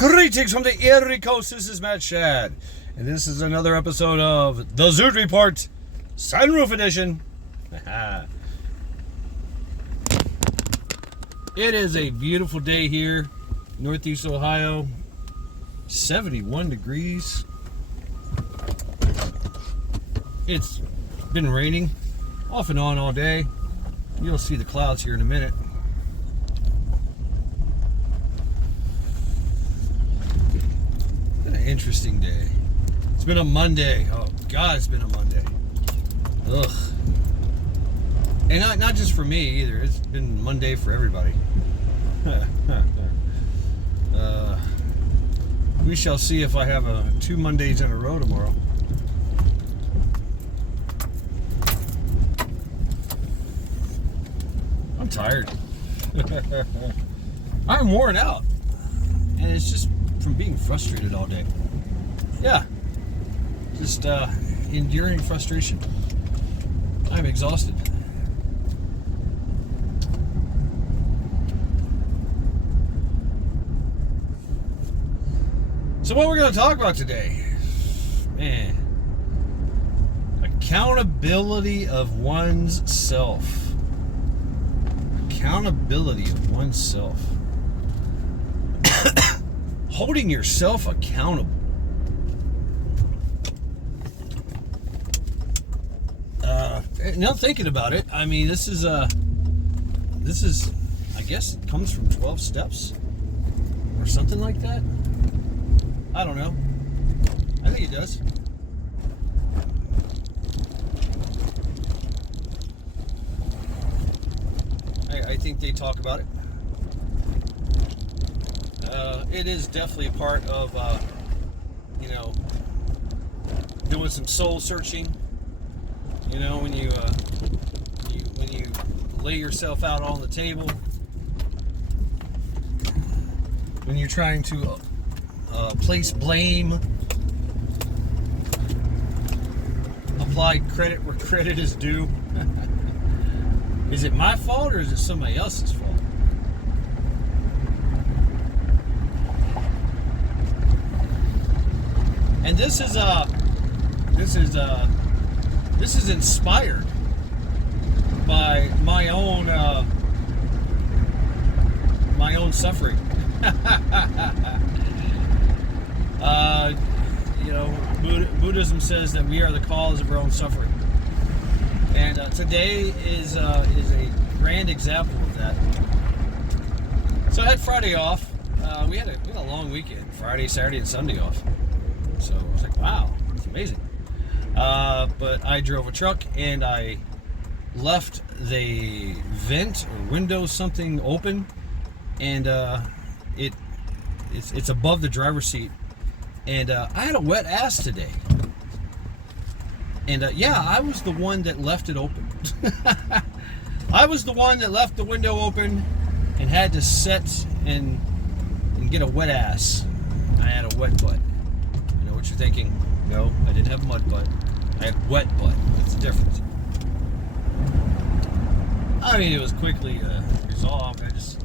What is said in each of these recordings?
Greetings from the Erie Coast. This is Matt Shad, and this is another episode of the Zoot Report, Sunroof Edition. It is a beautiful day here, Northeast Ohio. 71 degrees. It's been raining off and on all day. You'll see the clouds here in a minute. Been an interesting day. It's been a Monday. Oh God, it's been a Monday. Ugh. And not just for me either. It's been Monday for everybody. We shall see if I have 2 Mondays in a row tomorrow. I'm tired. I'm worn out. And it's just from being frustrated all day. Yeah. Just enduring frustration. I'm exhausted. So what we're going to talk about today, man, accountability of one's self. Accountability of oneself. Holding yourself accountable. Now thinking about it, I mean, this is, I guess it comes from 12 steps or something like that. I don't know. I think it does. I think they talk about it. It is definitely a part of, doing some soul searching. You know, when you lay yourself out on the table, when you're trying to place blame, apply credit where credit is due. Is it my fault or is it somebody else's fault? And this is inspired by my own suffering. Buddhism says that we are the cause of our own suffering, and today is a grand example of that. So I had Friday off. We had a long weekend, Friday, Saturday, and Sunday off. So I was like, wow, it's amazing. But I drove a truck and I left the vent or window something open, and it's above the driver's seat. And I had a wet ass today. And I was the one that left it open. I was the one that left the window open and had to sit and get a wet ass. I had a wet butt. I know what you're thinking. No, I didn't have mud butt. I had wet butt. What's the difference? I mean, it was quickly resolved. I just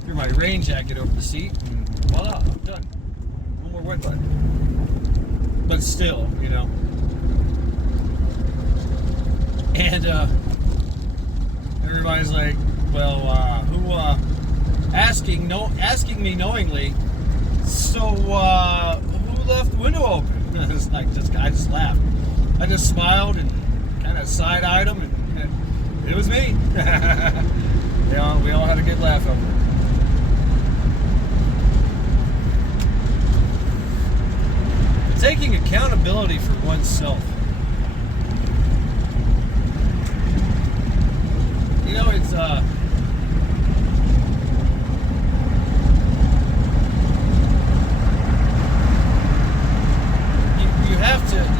threw my rain jacket over the seat and voila, I'm done. No more wet butt. But still, And everybody's like, well, who asking me knowingly, so who left the window open? It's like I just laughed. I just smiled and kind of side-eyed them, and it was me. We all had a good laugh over it. But taking accountability for oneself. It's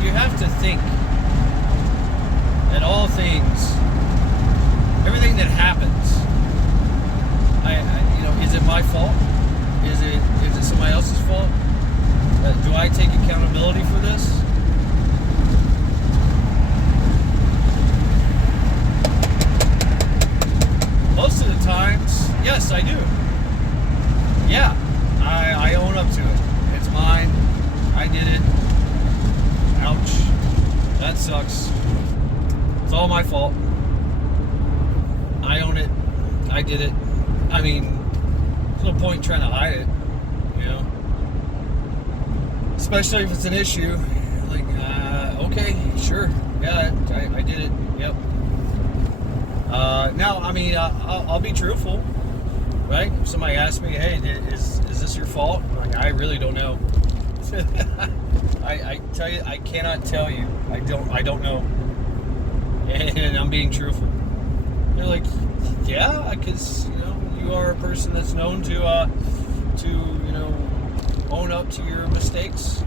you have to think that all things, everything that happens, is it my fault? Is it somebody else's fault? Do I take accountability for this? Most of the times, yes, I do. Yeah, I own up to it. sucks. It's all my fault. I own it. I did it. I mean, there's no point in trying to hide it, you know? Especially if it's an issue. Like, okay, sure. Yeah, I did it. Yep. Now, I mean, I'll be truthful, right? If somebody asks me, hey, is this your fault? I'm like, I really don't know. I tell you, I cannot tell you. I don't know. And I'm being truthful. They're like, yeah, because, you know, you are a person that's known to you know, own up to your mistakes,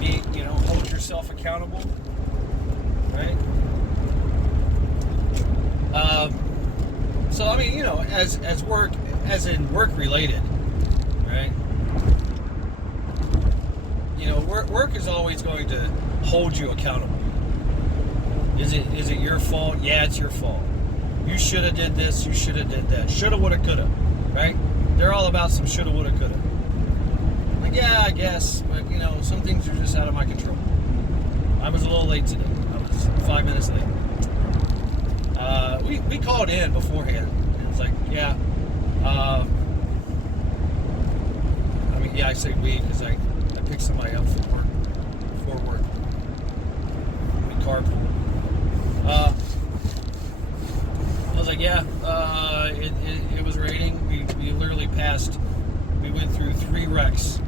you know, hold yourself accountable, right? So I mean, you know, as in work related, right? You know, work is always going to hold you accountable. Is it your fault? Yeah, it's your fault. You should have did this. You should have did that. Shoulda, woulda, coulda. Right? They're all about some shoulda, woulda, coulda. Like, yeah, I guess, but you know, some things are just out of my control. I was a little late today. I was 5 minutes late. We called in beforehand. And it's like, yeah. I mean, yeah, I say we because I picked somebody up for work. Before work. We carpool. I was like, yeah, it was raining. We literally passed. We went through 3 wrecks.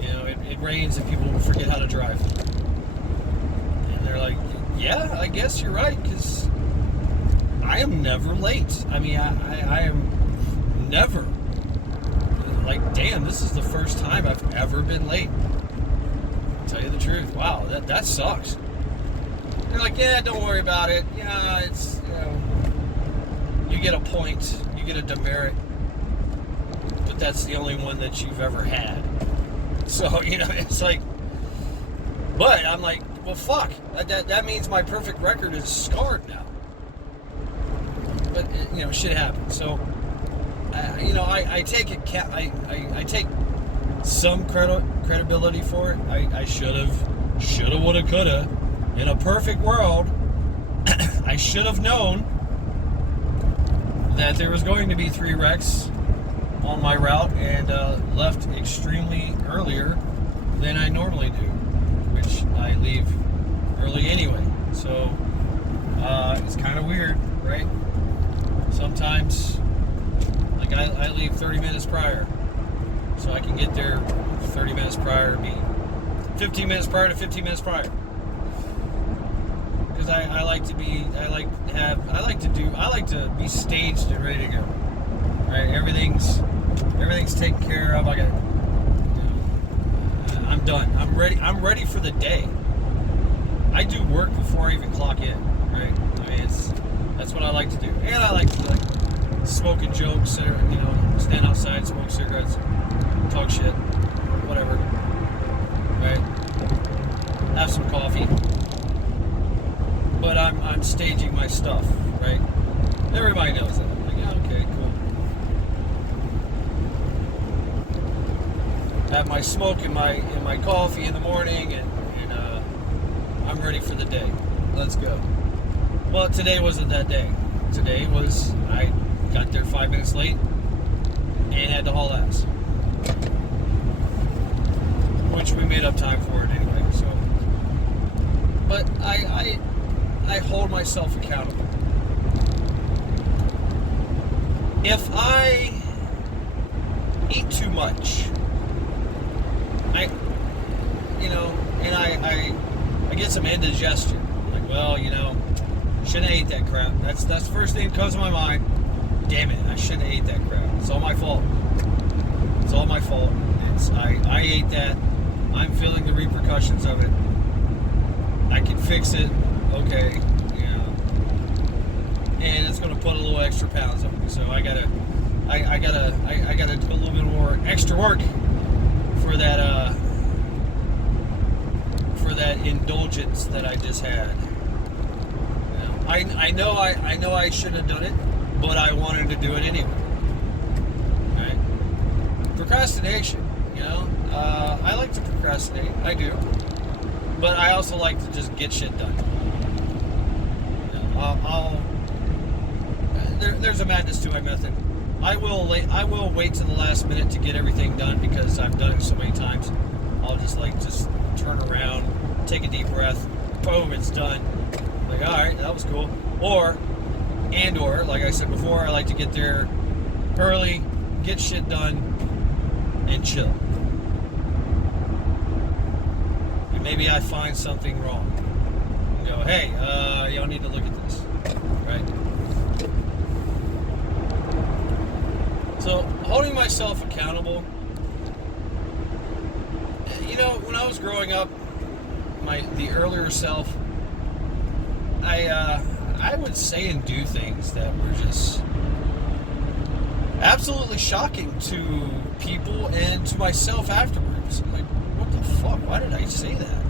You know, it rains and people forget how to drive. And they're like, yeah, I guess you're right, because I am never late. I mean, I am never. Like, damn, this is the first time I've ever been late. I'll tell you the truth. Wow, that sucks. They're like, yeah, don't worry about it. Yeah, it's, you know, you get a point, you get a demerit, but that's the only one that you've ever had. So, you know, it's like, but I'm like, well, fuck, that means my perfect record is scarred now. But, you know, shit happens. So, you know, I take it, I take some credibility for it. I shoulda, woulda, coulda. In a perfect world, I should have known that there was going to be 3 wrecks on my route and left extremely earlier than I normally do, which I leave early anyway. So it's kind of weird, right? Sometimes, like I leave 30 minutes prior, so I can get there 30 minutes prior to me, 15 minutes prior to 15 minutes prior. Because I like to be staged and ready to go. Right? Everything's taken care of. I'm done. I'm ready for the day. I do work before I even clock in. Right? I mean, that's what I like to do. And I like to smoking jokes, you know, stand outside, smoke cigarettes, talk shit, whatever. Right? Have some coffee. But I'm staging my stuff, right? Everybody knows that. I'm like, yeah, okay, cool. Have my smoke in my coffee in the morning, and I'm ready for the day. Let's go. Well, today wasn't that day. Today was I got there 5 minutes late and had to haul ass, which we made up time for it anyway. So, but I hold myself accountable. If I eat too much, I get some indigestion. Like, well, you know, shouldn't have ate that crap. That's the first thing that comes to my mind. Damn it, I shouldn't have ate that crap. It's all my fault. It's all my fault. I ate that. I'm feeling the repercussions of it. I can fix it. Okay, yeah, and it's gonna put a little extra pounds on me. So I gotta do a little bit more extra work for that indulgence that I just had. You know, I know I should have done it, but I wanted to do it anyway. Right? Procrastination. You know, I like to procrastinate. I do. but I also like to just get shit done. You know, there's a madness to my method. I will wait to the last minute to get everything done because I've done it so many times. I'll just turn around, take a deep breath, boom, it's done. Like, all right, that was cool. Or, like I said before, I like to get there early, get shit done, and chill. And maybe I find something wrong and go, hey, y'all need to look at this, right? So, holding myself accountable. You know, when I was growing up, the earlier self, I would say and do things that were just absolutely shocking to people and to myself afterwards. I'm like, what the fuck? Why did I say that?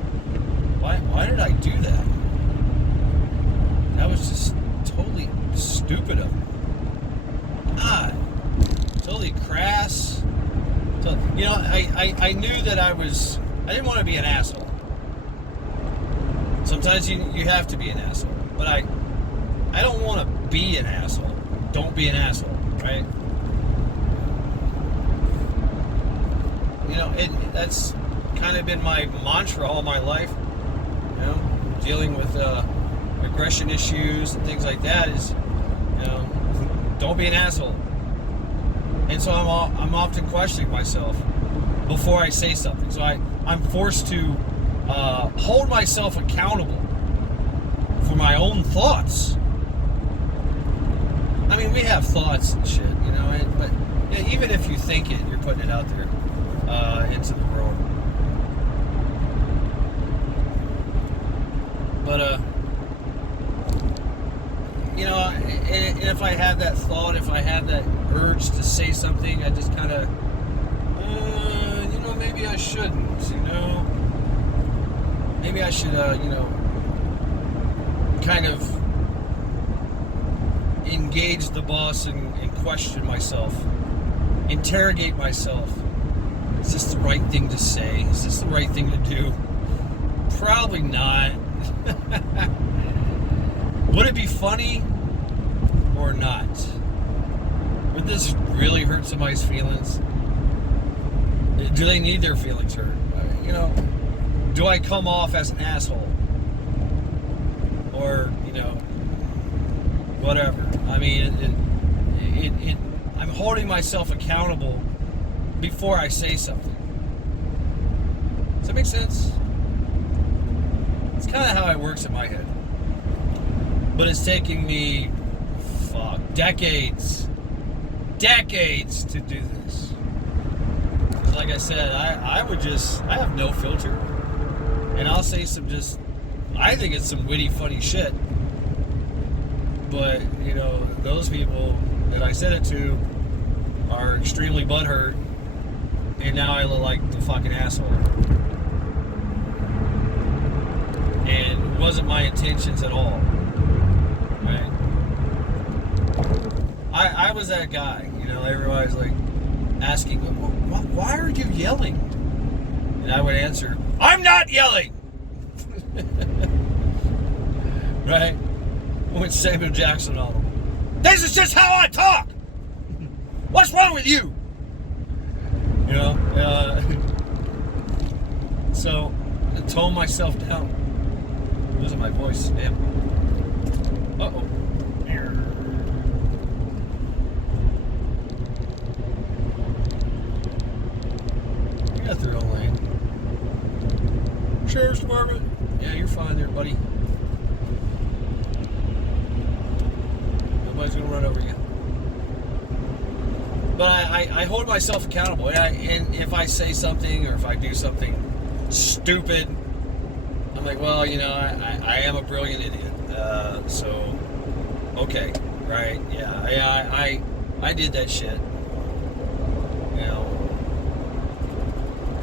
Why did I do that? That was just totally stupid of me. God, totally crass. So, you know, I knew that I didn't want to be an asshole. Sometimes you have to be an asshole. But I don't want to be an asshole. Don't be an asshole, right? You know, that's kind of been my mantra all my life. You know, dealing with aggression issues and things like that is, you know, don't be an asshole. And so I'm often questioning myself before I say something. So I'm forced to hold myself accountable for my own thoughts. I mean, we have thoughts and shit, you know, but yeah, even if you think it, you're putting it out there into the world. But, you know, and if I have that thought, if I have that urge to say something, I just kind of, you know, maybe I shouldn't, you know. Maybe I should, you know, kind of engage the boss and question myself, interrogate myself. Is this the right thing to say? Is this the right thing to do? Probably not. Would it be funny or not? Would this really hurt somebody's feelings? Do they need their feelings hurt? You know, do I come off as an asshole? Or, you know, whatever. I mean, I'm holding myself accountable before I say something. Does that make sense? It's kind of how it works in my head. But it's taking me, decades to do this. Like I said, I have no filter. And I'll say I think it's some witty, funny shit. But, you know, those people that I said it to are extremely butthurt. And now I look like the fucking asshole. And it wasn't my intentions at all. Right? I was that guy. You know, everybody's like asking, why are you yelling? And I would answer, I'm not yelling! Right? With Samuel Jackson on them. This is just how I talk! What's wrong with you? You know? So, I tone myself down. I'm losing my voice. Damn. Uh-oh. You got the real lane. Sheriff's Department. Yeah, you're fine there, buddy. Nobody's gonna run over you. But I hold myself accountable, and if I say something or if I do something stupid, I'm like, well, you know, I am a brilliant idiot. So, okay, right? Yeah, I did that shit. You know,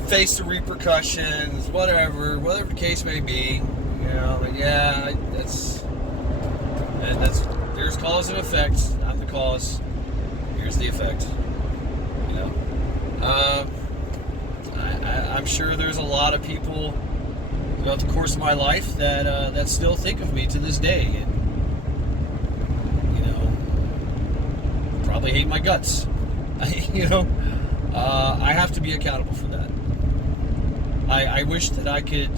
face the repercussions, whatever the case may be. You know, but yeah, that's there's cause and effect. I'm the cause. Here's the effect. You know, I'm sure there's a lot of people throughout the course of my life that still think of me to this day, and probably hate my guts. I have to be accountable for that. I wish that I could.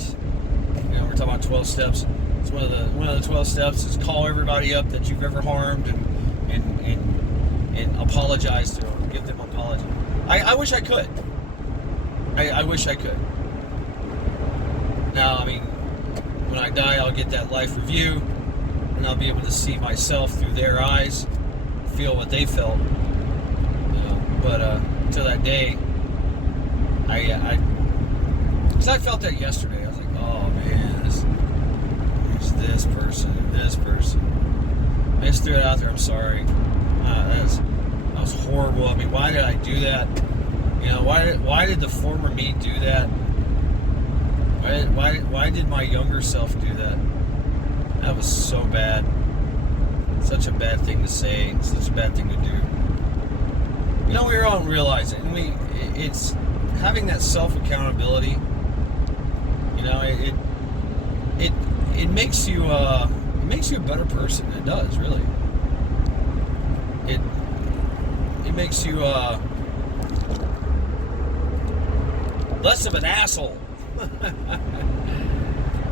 We're talking about 12 steps. It's one of the 12 steps is call everybody up that you've ever harmed and apologize to them, give them an apology. I wish I could. I wish I could. Now, when I die, I'll get that life review, and I'll be able to see myself through their eyes, feel what they felt. But until that day, because I felt that yesterday. I was like, oh man, there's this person and this person. I just threw it out there. I'm sorry. That was horrible. Why did I do that? Why did the former me do that? Why did my younger self do that? That was so bad. Such a bad thing to say. Such a bad thing to do. We don't realize it, and it's having that self accountability. It makes you a better person. It does, really. It makes you less of an asshole.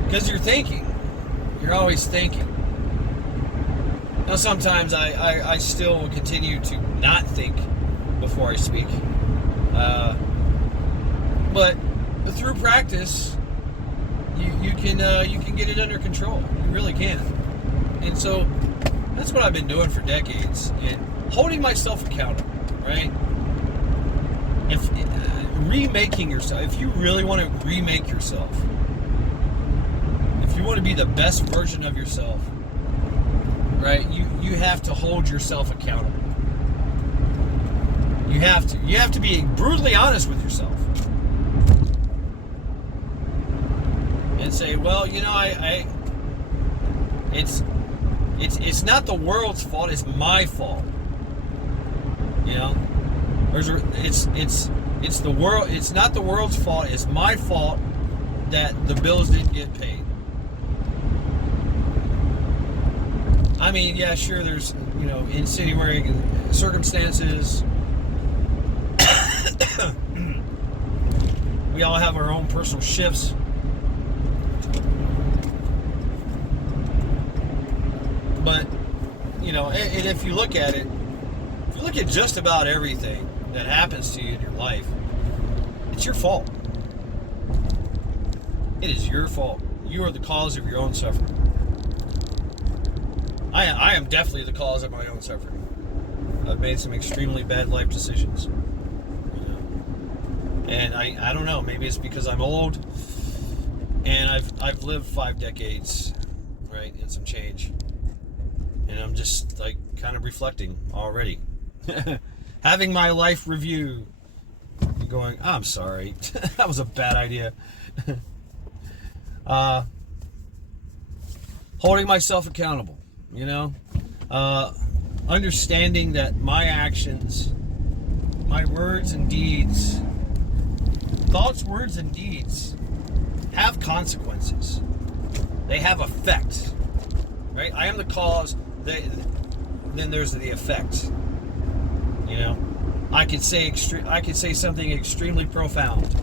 Because you're thinking. You're always thinking. Now, sometimes I still will continue to not think before I speak. But through practice, you can get it under control. You really can. And so that's what I've been doing for decades, and holding myself accountable, right? If remaking yourself, if you really want to remake yourself, if you want to be the best version of yourself, right? You have to hold yourself accountable. You have to be brutally honest with yourself. And say, well, it's not the world's fault, it's my fault. It's not the world's fault, it's my fault that the bills didn't get paid. Yeah, sure, there's, insinuating circumstances. We all have our own personal shifts. But, and if you look at just about everything that happens to you in your life, it's your fault. It is your fault. You are the cause of your own suffering. I am definitely the cause of my own suffering. I've made some extremely bad life decisions. And I don't know, maybe it's because I'm old and I've lived 5 decades, right, and some change. And I'm just kind of reflecting already. Having my life review, going, I'm sorry, that was a bad idea. Holding myself accountable, understanding that my actions, my words and deeds, thoughts, words, and deeds have consequences. They have effect, right? I am the cause. Then there's the effect. I could say something extremely profound,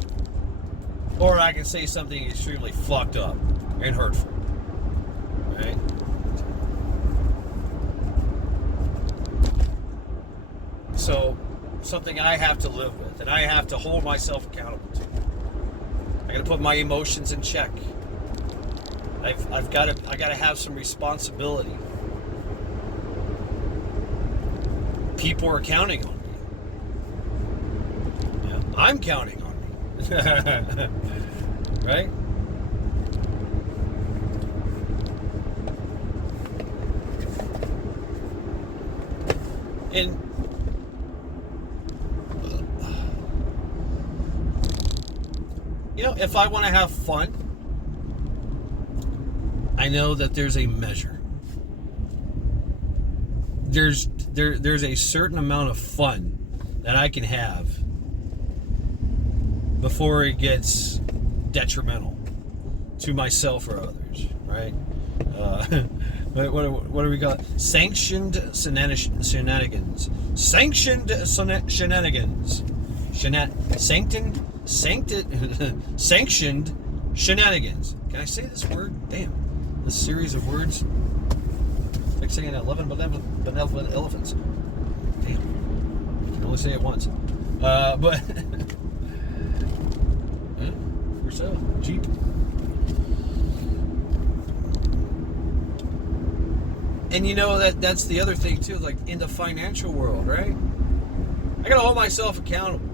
or I can say something extremely fucked up and hurtful, right? So, something I have to live with, and I have to hold myself accountable to. I got to put my emotions in check. I got to have some responsibility. People are counting on me. Yeah, I'm counting on me. Right? And if I want to have fun, I know that there's a measure. There's a certain amount of fun that I can have before it gets detrimental. to myself or others, right? Uh, what do we got? Sanctioned shenanigans. Sanctioned shenanigans. Sanctioned shenanigans. Can I say this word? Damn. This series of words. Like saying 11 benevolent elephants. Damn. You can only say it once. But for sale, Jeep. And you know that's the other thing too, like in the financial world, right? I gotta hold myself accountable.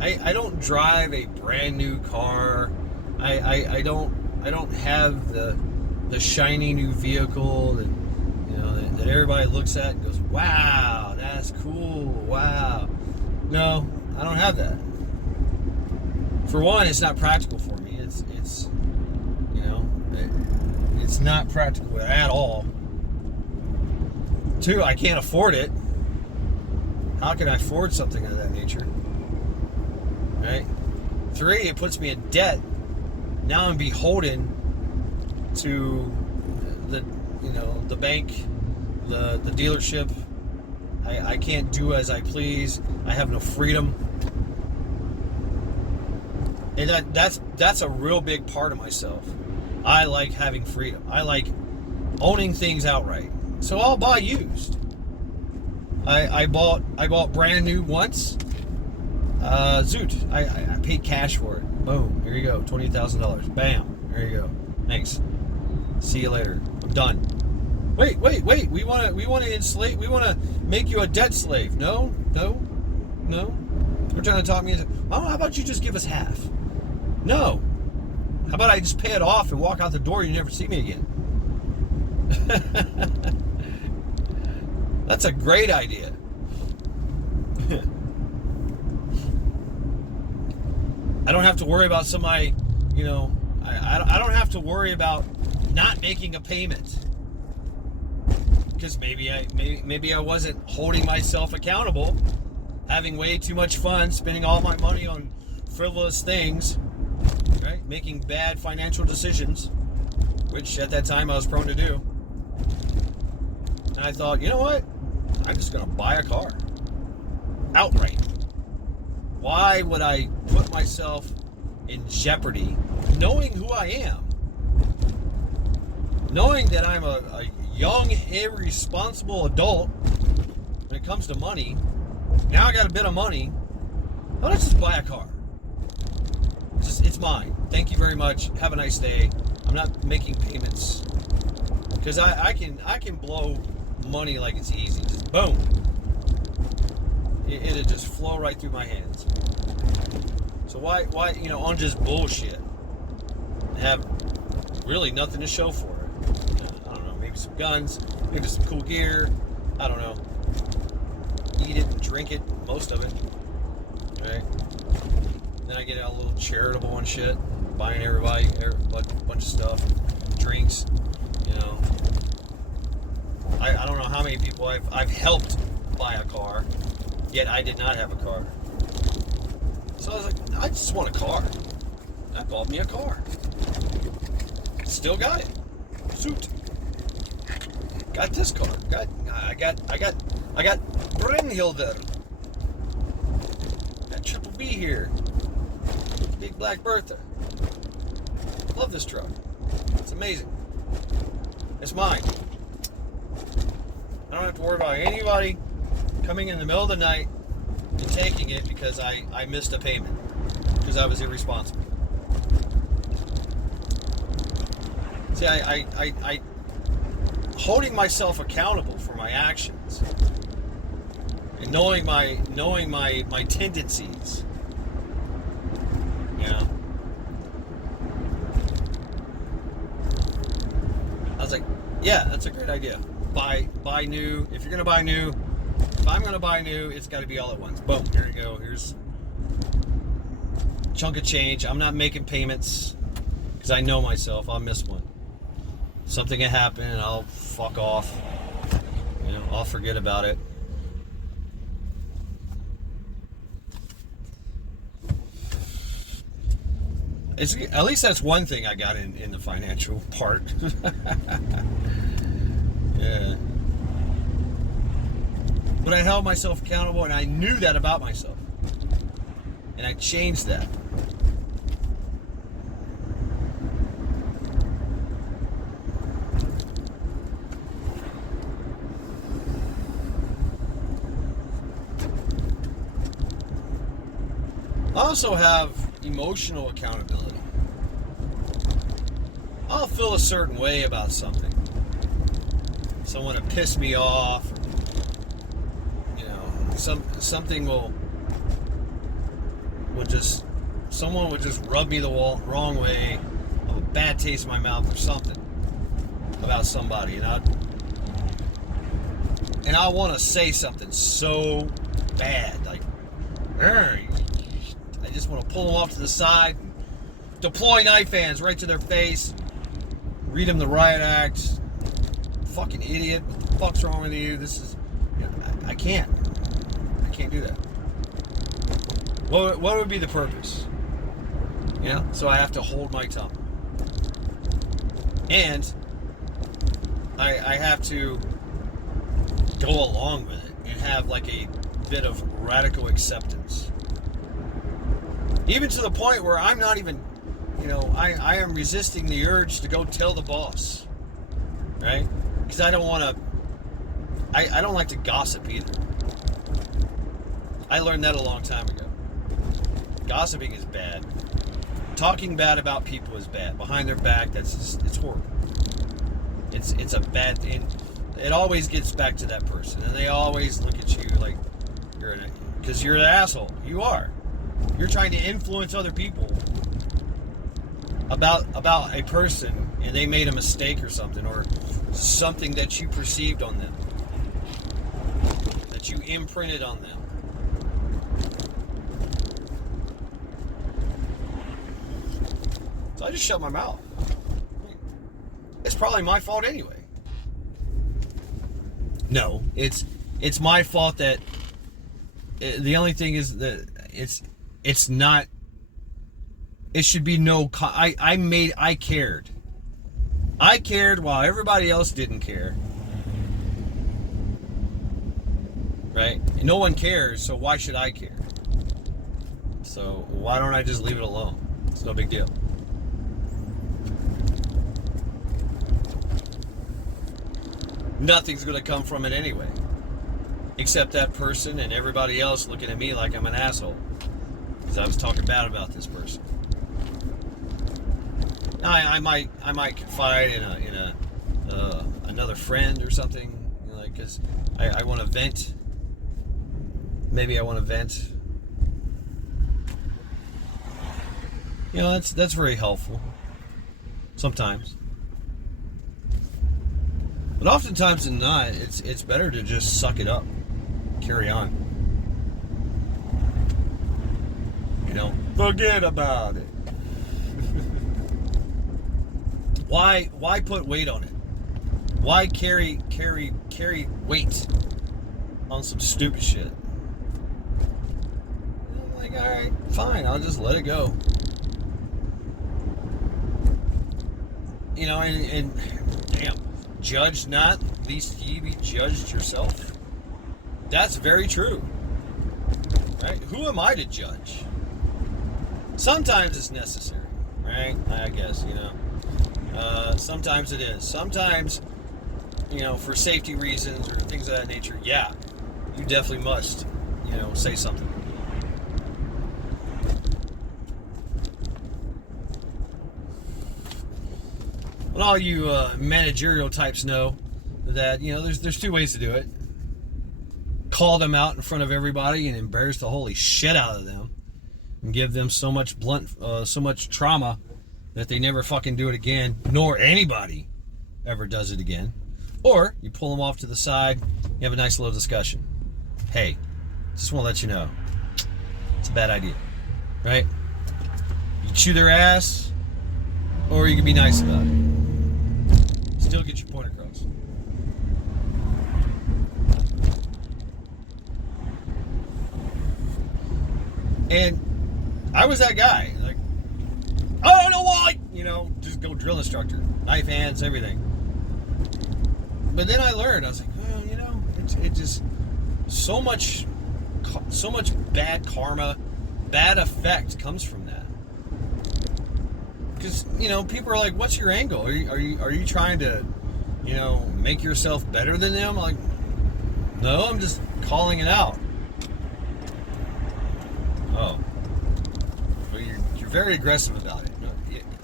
I don't drive a brand new car. I don't have the shiny new vehicle that that everybody looks at and goes, wow, that's cool, wow. No, I don't have that. For one, it's not practical for me. It's not practical at all. Two, I can't afford it. How can I afford something of that nature? Right? Three, it puts me in debt. Now I'm beholden to the bank, the dealership. I can't do as I please. I have no freedom. And that's a real big part of myself. I like having freedom. I like owning things outright. So I'll buy used. I bought brand new once. Zoot. I paid cash for it. Boom. Here you go. $20,000. Bam. There you go. Thanks. See you later. I'm done. Wait. We want to enslave. We want to make you a debt slave. No. They're trying to talk me into. Well, how about you just give us half? No. How about I just pay it off and walk out the door and you never see me again? That's a great idea. I don't have to worry about somebody, I don't have to worry about not making a payment. Because maybe I wasn't holding myself accountable, having way too much fun, spending all my money on frivolous things. Right? Making bad financial decisions, which at that time I was prone to do. And I thought, you know what? I'm just going to buy a car. Outright. Why would I put myself in jeopardy knowing who I am? Knowing that I'm a young, irresponsible adult when it comes to money. Now I got a bit of money. Why don't I just buy a car? It's mine. Thank you very much. Have a nice day. I'm not making payments because I can blow money like it's easy. Just boom. It'll just flow right through my hands. So why on just bullshit have really nothing to show for it? I don't know. Maybe some guns. Maybe some cool gear. I don't know. Eat it, drink it, most of it. Right. Then I get out a little charitable and shit, buying everybody a bunch of stuff, drinks, I don't know how many people I've helped buy a car, yet I did not have a car. So I was like, I just want a car. I bought me a car. Still got it. Zoot. Got this car. I got Brynhilder. Got Triple B here. Big Black Bertha. Love this truck. It's amazing. It's mine. I don't have to worry about anybody coming in the middle of the night and taking it because I missed a payment because I was irresponsible. See, I holding myself accountable for my actions and knowing my tendencies. Yeah. I was like, yeah, that's a great idea. Buy new. If you're gonna buy new, if I'm gonna buy new, it's got to be all at once. Boom. Here you go. Here's a chunk of change. I'm not making payments because I know myself. I'll miss one. Something can happen, and I'll fuck off. I'll forget about it. It's at least that's one thing I got in the financial part. Yeah. But I held myself accountable, and I knew that about myself. And I changed that. I also have emotional accountability. I'll feel a certain way about something. Someone will piss me off. You know, something will just, someone would just rub me the wrong way. I have a bad taste in my mouth or something about somebody, and I want to say something so bad, like, I just want to pull them off to the side, and deploy knife hands right to their face, read them the riot act. Fucking idiot! What the fuck's wrong with you? This is, you know, I can't do that. What would be the purpose? You know, so I have to hold my tongue, and I have to go along with it and have like a bit of radical acceptance. Even to the point where I'm not even, you know, I am resisting the urge to go tell the boss, right? Because I don't want to, I don't like to gossip either. I learned that a long time ago. Gossiping is bad. Talking bad about people is bad. Behind their back, it's horrible. It's a bad thing. It always gets back to that person, and they always look at you like because you're an asshole. You are. You're trying to influence other people about a person, and they made a mistake or something that you perceived on them, that you imprinted on them. So I just shut my mouth. It's probably my fault anyway. No, it's my fault that the only thing is that it's not. It should be no. I cared. I cared while everybody else didn't care. Right? And no one cares, so why should I care? So why don't I just leave it alone? It's no big deal. Nothing's going to come from it anyway. Except that person and everybody else looking at me like I'm an asshole. Because I was talking bad about this person. I might confide in another friend or something, you know, like, because I want to vent. Maybe I want to vent. You know, that's very helpful. Sometimes. But oftentimes than not, it's better to just suck it up. Carry on. You know, forget about it. Why put weight on it? Why carry weight on some stupid shit? I'm like, all right, fine, I'll just let it go. You know, and damn, judge not, lest ye be judged yourself. That's very true. Right? Who am I to judge? Sometimes it's necessary, right? I guess, you know. Sometimes it is. Sometimes, you know, for safety reasons or things of that nature, yeah, you definitely must, you know, say something. But all you managerial types know that, you know, there's two ways to do it. Call them out in front of everybody and embarrass the holy shit out of them and give them so much so much trauma that they never fucking do it again, nor anybody ever does it again. Or you pull them off to the side, you have a nice little discussion. Hey, just want to let you know, it's a bad idea, right? You chew their ass, or you can be nice about it. Still get your point across. And I was that guy. Like, I don't know why. Just go drill instructor, knife hands, everything. But then I learned. I was like, well, it just so much bad karma, bad effect comes from that. Because people are like, what's your angle? Are you trying to make yourself better than them? I'm like, no, I'm just calling it out. Oh, well, you're very aggressive about it.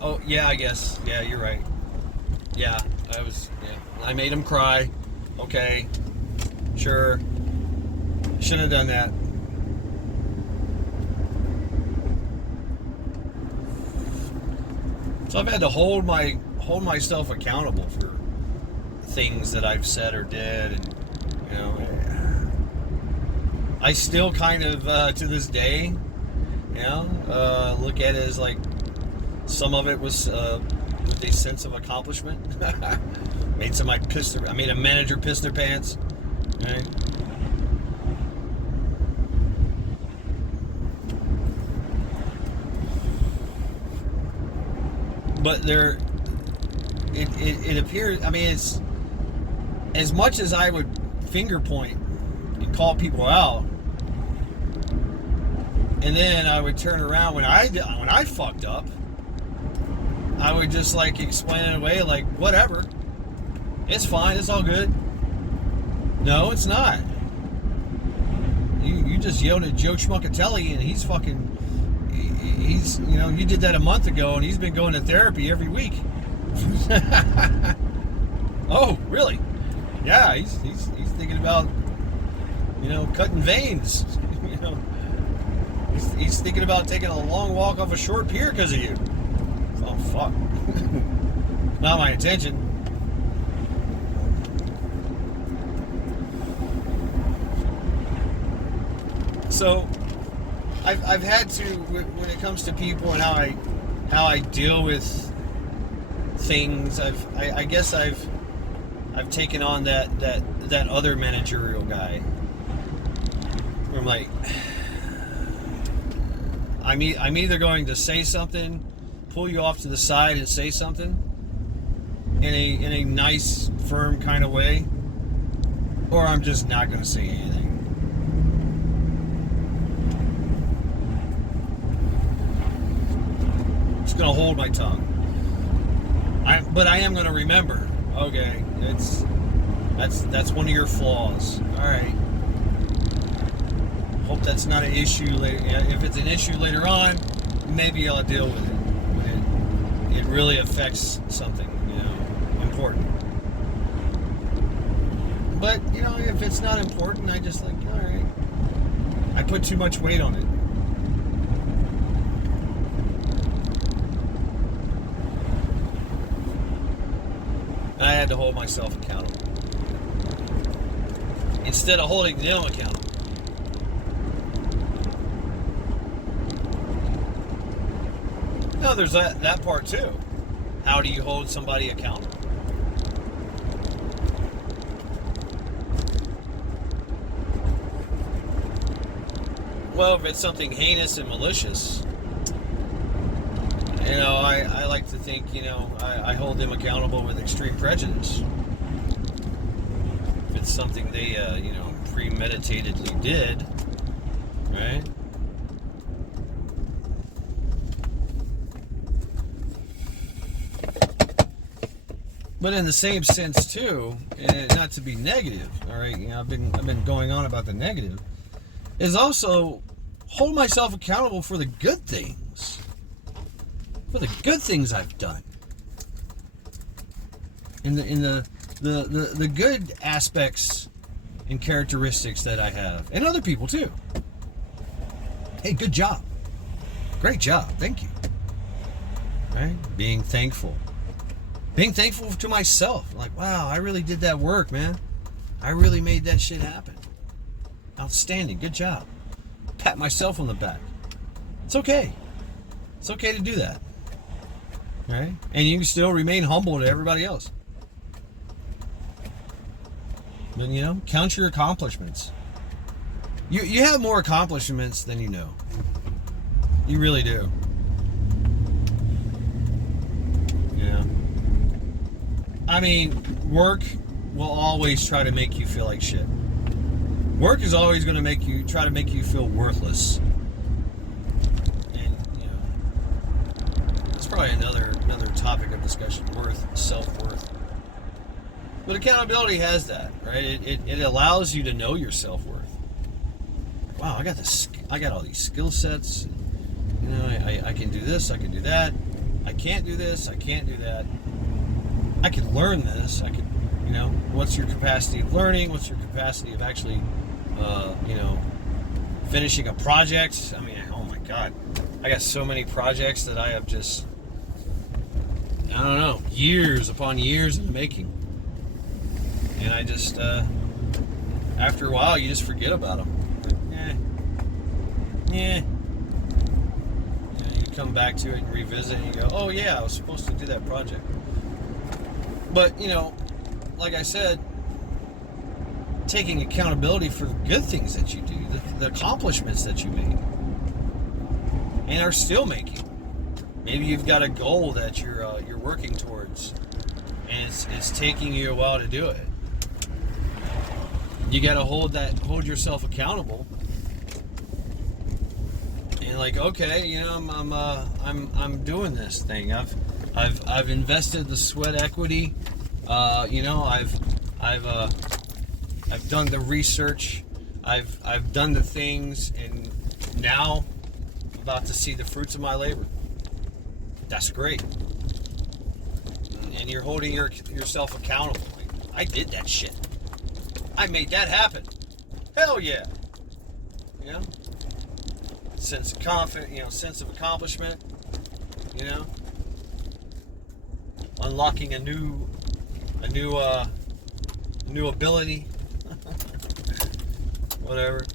Oh yeah, I guess. Yeah, you're right. Yeah, I made him cry. Okay, sure. Shouldn't have done that. So I've had to hold myself accountable for things that I've said or did, and I still kind of to this day, look at it as like some of it was with a sense of accomplishment. I made a manager piss their pants. Right? But it appears. I mean, it's as much as I would finger point and call people out, and then I would turn around when I fucked up. I would just like explain it away, like whatever. It's fine. It's all good. No, it's not. You just yelled at Joe Schmuckatelli, and he's you did that a month ago, and he's been going to therapy every week. Oh, really? Yeah, he's thinking about cutting veins. He's thinking about taking a long walk off a short pier because of you. Oh fuck! Not my intention. So I've had to, when it comes to people and how I deal with things. I guess I've taken on that other managerial guy. Where I'm like, I'm either going to say something, pull you off to the side and say something in a nice, firm kind of way, or I'm just not going to say anything. Just going to hold my tongue. But I am going to remember. Okay, that's one of your flaws. All right. Hope that's not an issue later. If it's an issue later on, maybe I'll deal with it. When it really affects something, important. But if it's not important, I just like, all right. I put too much weight on it. And I had to hold myself accountable instead of holding them accountable. No, there's that part too. How do you hold somebody accountable? Well, if it's something heinous and malicious, I like to think, I hold them accountable with extreme prejudice. If it's something they, premeditatedly did, right? But in the same sense too, and not to be negative, all right. I've been going on about the negative, is also hold myself accountable for the good things, I've done, in the good aspects and characteristics that I have, and other people too. Hey, good job, great job, thank you. Right, being thankful to myself, like, wow, I really did that work, man. I really made that shit happen. Outstanding, good job. Pat myself on the back. It's okay. It's okay to do that. Right? And you can still remain humble to everybody else. But, count your accomplishments. You have more accomplishments than you know. You really do. You know, I mean, work will always try to make you feel like shit. Work is always going to try to make you feel worthless. And, you know, it's probably another topic of discussion, self-worth. But accountability has that, right? It allows you to know your self-worth. Wow, I got all these skill sets. You know, I can do this, I can do that. I can't do this, I can't do that. I can learn this. I can, you know, what's your capacity of learning? What's your capacity of actually, you know, finishing a project? I mean, oh my God, I got so many projects that I have just, I don't know, years upon years in the making. And I just, after a while, you just forget about them. Yeah. You come back to it and revisit and you go, oh yeah, I was supposed to do that project. But, you know, like I said, taking accountability for the good things that you do, the accomplishments that you made and are still making. Maybe you've got a goal that you're working towards, and it's taking you a while to do it. You got to hold yourself accountable. And like, okay, you know, I'm doing this thing. I've invested the sweat equity. You know, I've done the research. I've done the things, and now I'm about to see the fruits of my labor. That's great. And you're holding yourself accountable. Like, I did that shit. I made that happen. Hell yeah. You know? Sense of accomplishment, you know, unlocking a new ability, whatever.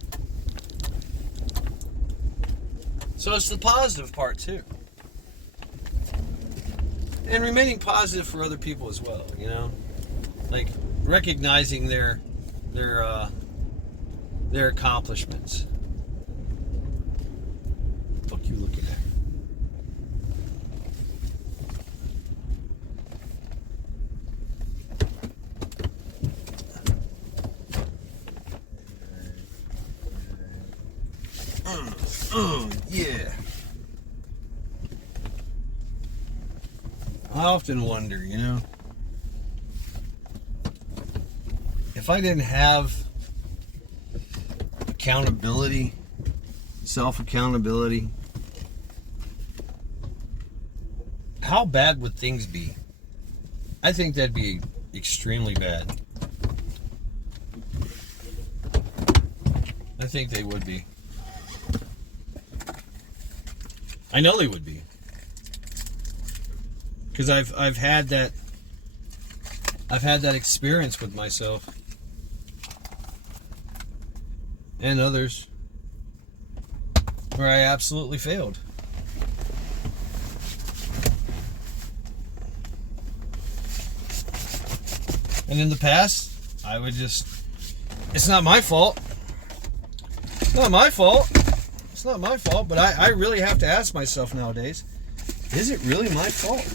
So it's the positive part too, and remaining positive for other people as well. You know, like recognizing their accomplishments. Fuck you looking at? Yeah. I often wonder, you know, if I didn't have accountability, self-accountability, how bad would things be? I think that'd be extremely bad. I think they would be. I know they would be. Because I've had that experience with myself and others where I absolutely failed. And in the past, I would just, it's not my fault. It's not my fault. It's not my fault, but I really have to ask myself nowadays, is it really my fault?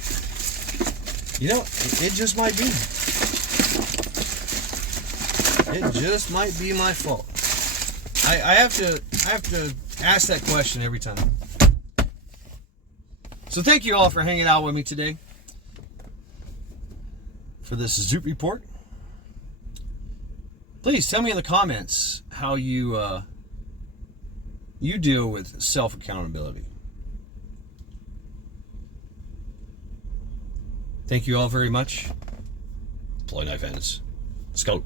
You know, it just might be. It just might be my fault. I have to ask that question every time. So thank you all for hanging out with me today for this Zoot report. Please tell me in the comments how you deal with self-accountability. Thank you all very much. Ploy knife ends. Let's go.